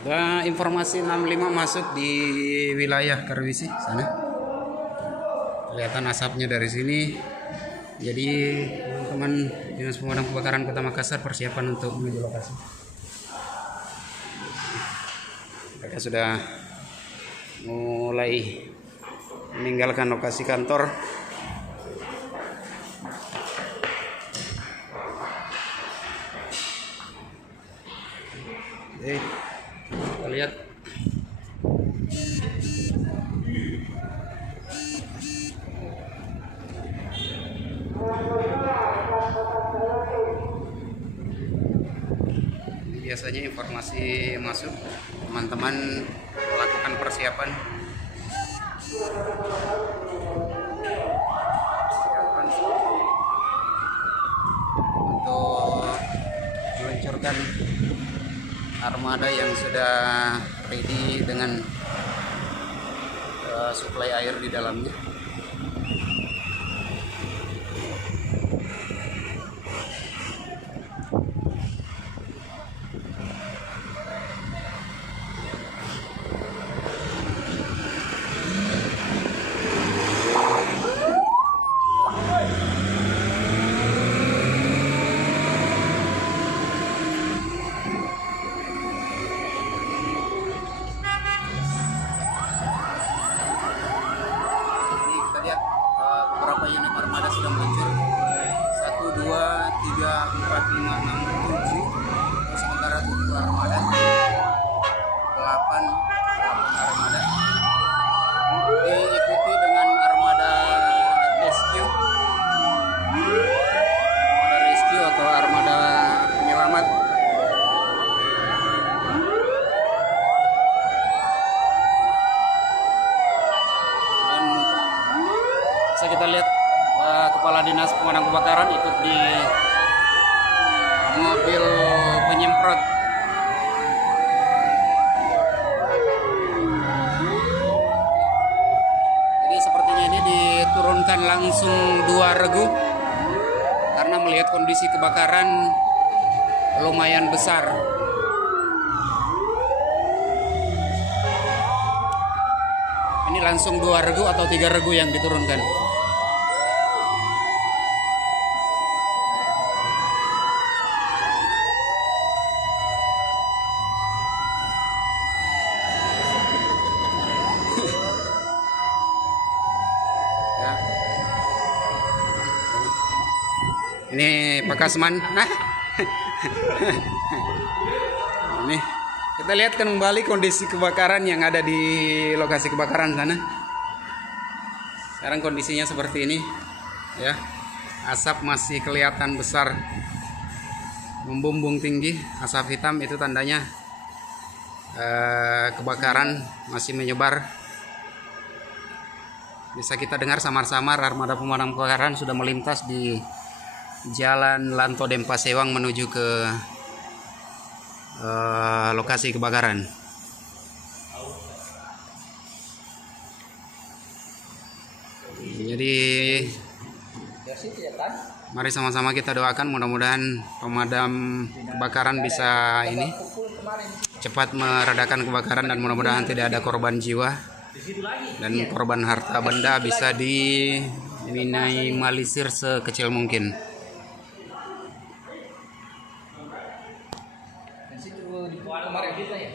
Ada informasi 65 masuk di wilayah Karwisi sana. Kelihatan asapnya dari sini. Jadi teman-teman Dinas Pemadam Kebakaran Kota Makassar persiapan untuk menuju lokasi. Mereka sudah mulai meninggalkan lokasi kantor. Kita lihat biasanya informasi masuk, teman-teman melakukan persiapan untuk meluncurkan armada yang sudah ready dengan suplai air di dalamnya. Beberapa unit armada sudah meluncur. 1, 2, 3, 4, 5, 6, 7. Terus sementara 7 armada, 8 armada. Diikuti dengan armada rescue. Armada rescue atau armada penyelamat. Bisa kita lihat Kepala Dinas Pemadam Kebakaran ikut di mobil penyemprot. Jadi sepertinya ini diturunkan langsung 2 regu karena melihat kondisi kebakaran lumayan besar. Ini langsung 2 regu atau 3 regu yang diturunkan. Ya. Ini Pak Kasman. Ini kita lihat kembali kondisi kebakaran yang ada di lokasi kebakaran sana. Sekarang kondisinya seperti ini, ya. Asap masih kelihatan besar, membumbung tinggi. Asap hitam itu tandanya kebakaran masih menyebar. Bisa kita dengar samar-samar armada pemadam kebakaran sudah melintas di Jalan Lanto Denpasewang menuju ke lokasi kebakaran. Jadi mari sama-sama kita doakan mudah-mudahan pemadam kebakaran bisa ini cepat meredakan kebakaran dan mudah-mudahan tidak ada korban jiwa dan korban harta benda bisa diminimalisir sekecil mungkin. Kemarin kita ya.